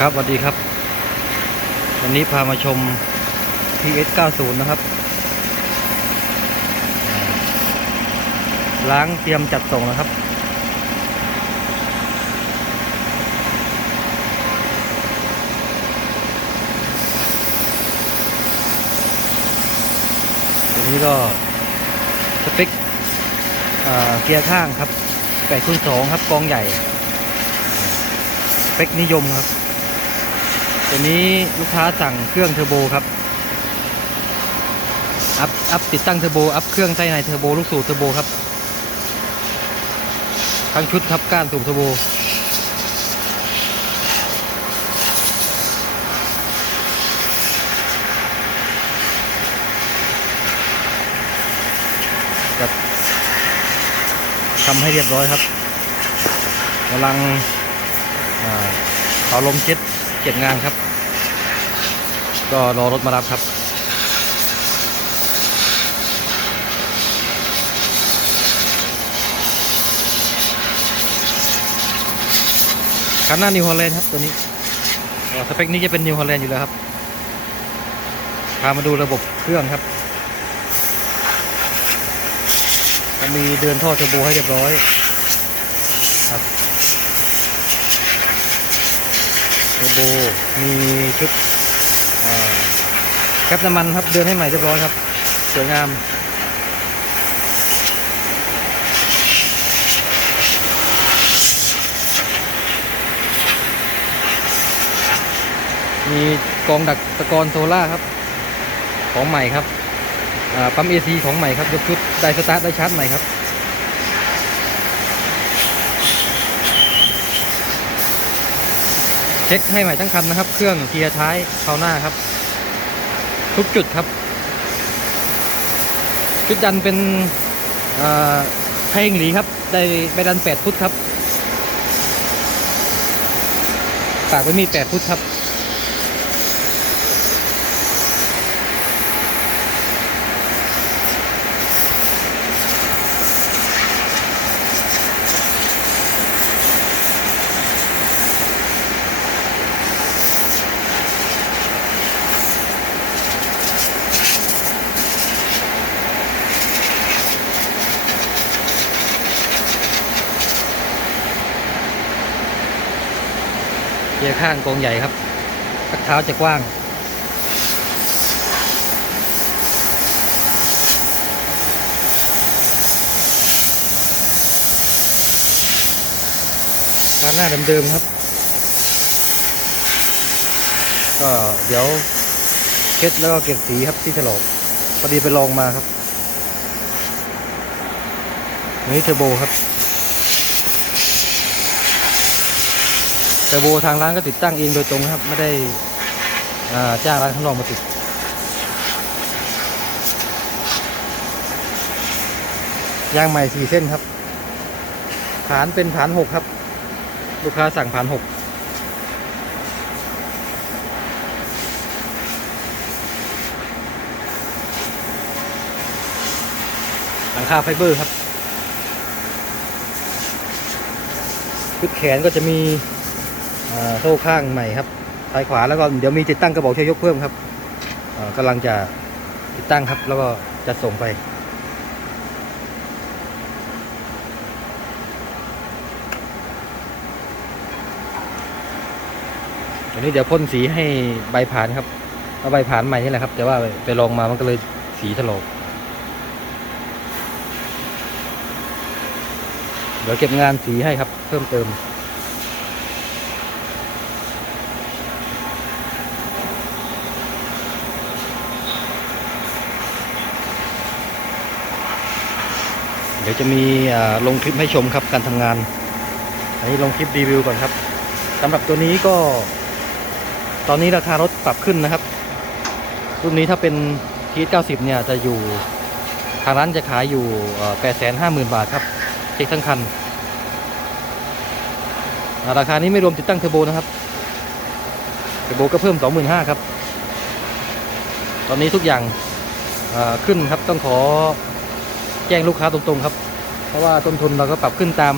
ครับสวัสดีครับ วันนี้พามาชม PS 90นะครับ ล้างเตรียมจัดส่งนะครับ ตัวนี้ก็สเปคเกียร์ข้างครับ8คูณ2ครับกองใหญ่สเปคนิยมครับ ตัวนี้ลูกค้าสั่งเครื่องเทอร์โบครับ อัพอัพติดตั้งเทอร์โบ อัพเครื่องไส้ในเทอร์โบลูกสูบเทอร์โบครับ ทั้งชุดครับก้านสูบเทอร์โบจะทำให้เรียบร้อยครับกำลังเอาลมเช็ด เก็บงานครับ ก็รอรถมารับครับ คันหน้านิวฮอลแลนด์ครับตัวนี้สเปคนี้จะเป็นนิวฮอลแลนด์อยู่แล้วครับ พามาดูระบบเครื่องครับมีเดินท่อเทอร์โบให้เรียบร้อย ครับ เทอร์ โบ มีชุดแคปน้ำมันครับ เดินให้ใหม่เรียบร้อยครับ สวยงามมีกองดักตะกอนโซล่าครับ ของใหม่ครับปั๊มเอซีของใหม่ครับยกชุดได้สตาร์ทได้ชาร์จใหม่ครับ เช็คให้ใหม่ทั้งคันนะครับ เครื่องเกียร์ท้ายเข้าหน้าครับ ทุกจุดครับ ชุดดันเป็นไทยเพลงหลีครับ ได้ใบดัน 8 ฟุตครับปากไว้มี 8 ฟุตครับ กียร์ข้างกองใหญ่ครับพักเท้าจะกว้างคันหน้าเดิมๆครับ ก็เดี๋ยวเช็ดแล้วก็เก็บสีครับที่ถลอกพอดีไปลองมาครับ นี่เทอร์โบครับ เทอร์โบทางร้านก็ติดตั้งเองโดยตรงครับ ไม่ได้จ้างร้านข้างนอกมาติดยางใหม่สี่เส้นครับ ฐานเป็นฐานหกครับ ลูกค้าสั่งฐานหกหลังคาไฟเบอร์ครับชุดแขนก็จะมี โซ่ข้างใหม่ครับซ้ายขวาแล้วก็เดี๋ยวมีติดตั้งกระบอกช่วยยกเพิ่มครับอ่าลังจะติดตั้งครับ แล้วก็จะส่งไปอันนี้เดี๋ยวพ่นสีให้ใบผ่านครับเอาใบผ่านใหม่นี่แหละครับ แต่ว่าไปลองมามันก็เลยสีถลอกเดี๋ยวเก็บงานสีให้ครับ เพิ่มเติม เดี๋ยวจะมีลงคลิปให้ชมครับการทำงาน อันนี้ลงคลิปรีวิวก่อนครับสำหรับตัวนี้ก็ ตอนนี้ราคารถปรับขึ้นนะครับ รุ่นนี้ถ้าเป็นทีเก้าสิบเนี่ยจะอยู่ทางร้านจะขายอยู่แปดแสนห้าหมื่นบาทครับเช็คทั้งคัน ราคานี้ไม่รวมติดตั้งเทอร์โบนะครับ เทอร์โบก็เพิ่มสองหมื่นห้าครับ ตอนนี้ทุกอย่างขึ้นครับต้องขอ แจ้งลูกค้าตรงๆครับ เพราะว่าต้นทุนเราก็ปรับขึ้นตาม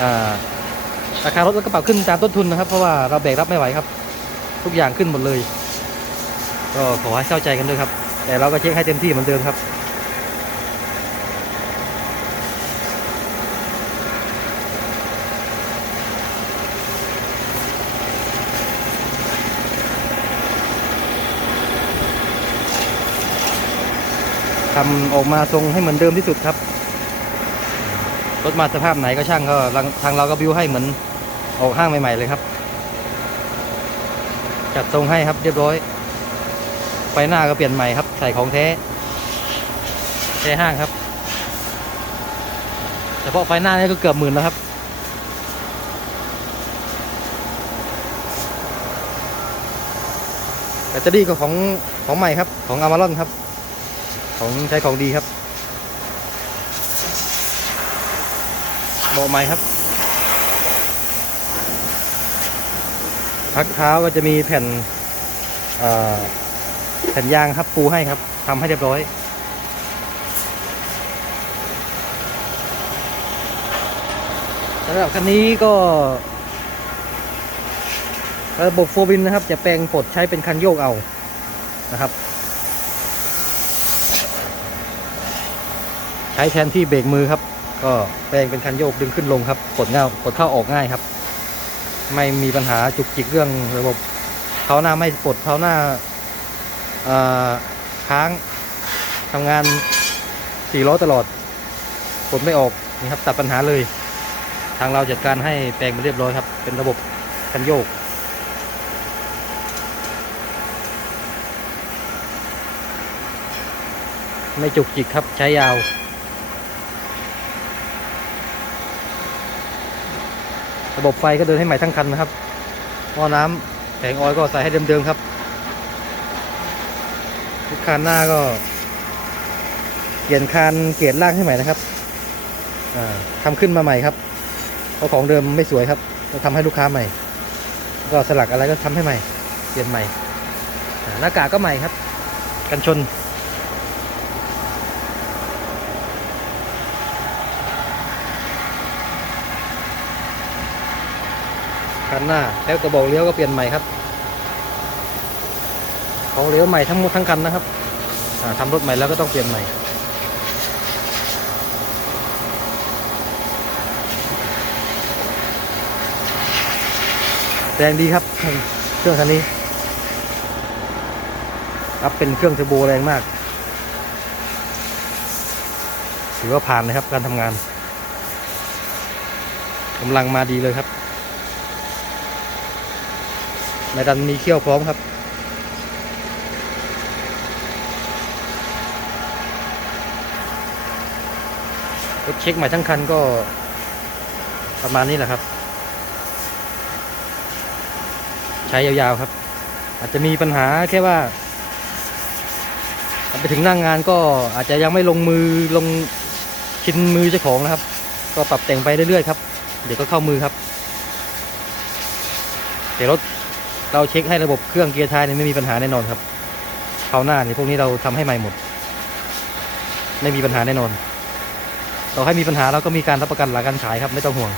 อ่าราคารถก็ปรับขึ้นตามต้นทุนนะครับ เพราะว่าเราแบกรับไม่ไหวครับ ทุกอย่างขึ้นหมดเลย ก็ขอให้เข้าใจกันด้วยครับ แต่เราก็เช็คให้เต็มที่เหมือนเดิมครับ ทำออกมาทรงให้เหมือนเดิมที่สุดครับรถมาสภาพไหนก็ช่างก็ทางเราก็บิวให้เหมือนออกห้างใหม่ ๆ เลยครับ จัดทรงให้ครับเรียบร้อยไฟหน้าก็เปลี่ยนใหม่ครับ ใส่ของแท้แท้ห้างครับเฉพาะไฟหน้านี่ก็เกือบหมื่นแล้วครับแบตเตอรี่ก็ของของใหม่ครับของอ m ม r o n ครับ ของใช้ของดีครับเบาะใหม่ครับ พักเท้าก็จะมีแผ่นแผ่นยางครับปูให้ครับทำให้เรียบร้อย สำหรับคันนี้ก็ระบบโฟวินนะครับ จะแปลงปลดใช้เป็นคันโยกเอานะครับ ใช้แทนที่เบรกมือครับ ก็แปลงเป็นคันโยกดึงขึ้นลงครับกดเงากดเข้าออกง่ายครับ ไม่มีปัญหาจุกจิกเรื่องระบบเท้าหน้าไม่ปลดเท้าหน้าค้างทำงานสี่ล้อตลอดปลดไม่ออกนี่ครับตัดปัญหาเลย ทางเราจัดการให้แปลงมาเรียบร้อยครับ เป็นระบบคันโยกไม่จุกจิกครับใช้ยาว ระบบไฟก็เดินให้ใหม่ทั้งคันนะครับหม้อน้ำแผงออยก็ใส่ให้เดิมๆครับทุกคันหน้าก็ เปลี่ยนคานเกียรดล่างให้ใหม่นะครับอ่าทำขึ้นมาใหม่ครับเพราะของเดิมไม่สวยครับก็ทำให้ลูกค้าใหม่ ก็สลักอะไรก็ทำให้ใหม่ เปลี่ยนใหม่หน้ากากก็ใหม่ครับ กันชน คันหน้า แล้วกระบอกเลี้ยวก็เปลี่ยนใหม่ครับของเลี้ยวใหม่ทั้งหมดทั้งคันนะครับอ่าทำรถใหม่แล้วก็ต้องเปลี่ยนใหม่แรงดีครับ เครื่องคันนี้ครับเป็นเครื่องเทอร์โบแรงมากถือว่าผ่านนะครับการทำงานกำลังมาดีเลยครับ ในดันมีเขี้ยวพร้อมครับรถเช็คใหม่ทั้งคันก็ประมาณนี้แหละครับ ใช้ยาวๆครับ อาจจะมีปัญหาแค่ว่าไปถึงหน้างงานก็อาจจะยังไม่ลงมือลงชินมือเจ้าของนะครับ ก็ปรับแต่งไปเรื่อยๆครับ เดี๋ยวก็เข้ามือครับแต่รถ เราเช็คให้ระบบเครื่องเกียร์ท้ายนี่ไม่มีปัญหาแน่นอนครับคราวหน้านี่พวกนี้เราทำให้ใหม่หมด ไม่มีปัญหาแน่นอน ต่อให้มีปัญหาเราก็มีการรับประกันหลังการขายครับไม่ต้องห่วง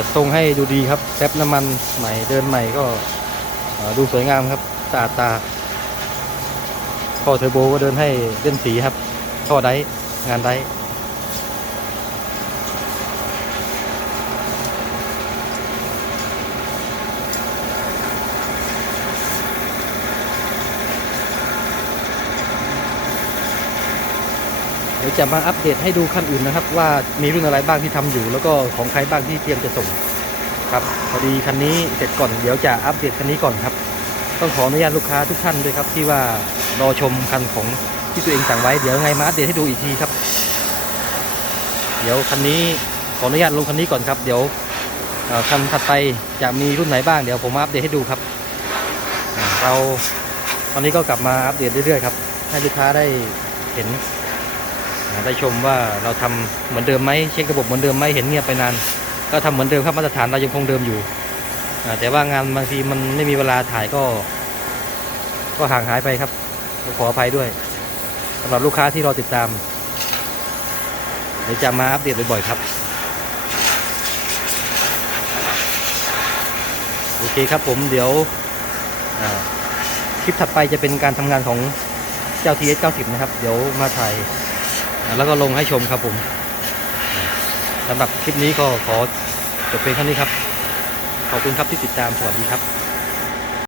จัดทรงให้ดูดีครับแซบน้ำมันใหม่เดินใหม่ก็ดูสวยงามครับสะอาดตาท่อเทอร์โบก็เดินให้เล่นสีครับท่อได้งานได้ ดี๋ยวจะมาอัปเดตให้ดูคันอื่นนะครับ ว่ามีรุ่นอะไรบ้างที่ทำอยู่ แล้วก็ของใครบ้างที่เตรียมจะส่งครับพอดีคันนี้เสร็จก่อนเดี๋ยวจะอัปเดตคันนี้ก่อนครับ ต้องขออนุญาตลูกค้าทุกท่านด้วยครับ ที่ว่ารอชมคันของที่ตัวเองสั่งไว้เดี๋ยวไงมาอัปเดตให้ดูอีกทีครับ เดี๋ยวคันนี้ขออนุญาตลงคันนี้ก่อนครับ เดี๋ยวคันถัดไปจะมีรุ่นไหนบ้างเดี๋ยวผมมาอัปเดตให้ดูครับเราตอนนี้ก็กลับมาอัปเดตเรื่อยๆครับให้ลูกค้าได้เห็น ได้ชมว่าเราทำเหมือนเดิมไหมเช็คระบบเหมือนเดิมไหมเห็นเงียบไปนาน ก็ทำเหมือนเดิมครับมาตรฐานเรายังคงเดิมอยู่แต่ว่างานบางทีมันไม่มีเวลาถ่ายก็ ก็ห่างหายไปครับขออภัยด้วยสำหรับลูกค้าที่รอติดตามเดี๋ยวจะมาอัปเดตบ่อยๆครับ โอเคครับผมเดี๋ยวคลิปถัดไปจะเป็นการทำงานของเจ้า TS 90นะครับ เดี๋ยวมาถ่าย แล้วก็ลงให้ชมครับผมสำหรับคลิปนี้ก็ขอจบเพียงเท่านี้ครับ ขอบคุณครับที่ติดตามสวัสดีครับ